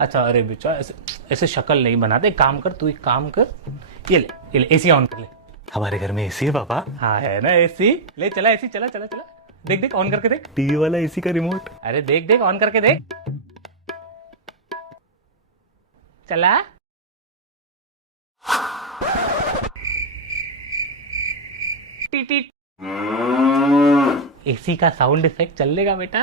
अच्छा अरे बेटा ऐसे ऐसे शक्ल नहीं बनाते, काम कर तू, एक काम कर, ये ले एसी ऑन कर ले। हमारे घर में एसी है पापा। हाँ है ना एसी, ले चला एसी, चला चला चला, देख देख ऑन करके देख। टीवी वाला एसी का रिमोट। अरे देख देख ऑन करके देख, चला। टीट एसी का साउंड इफेक्ट चलेगा बेटा।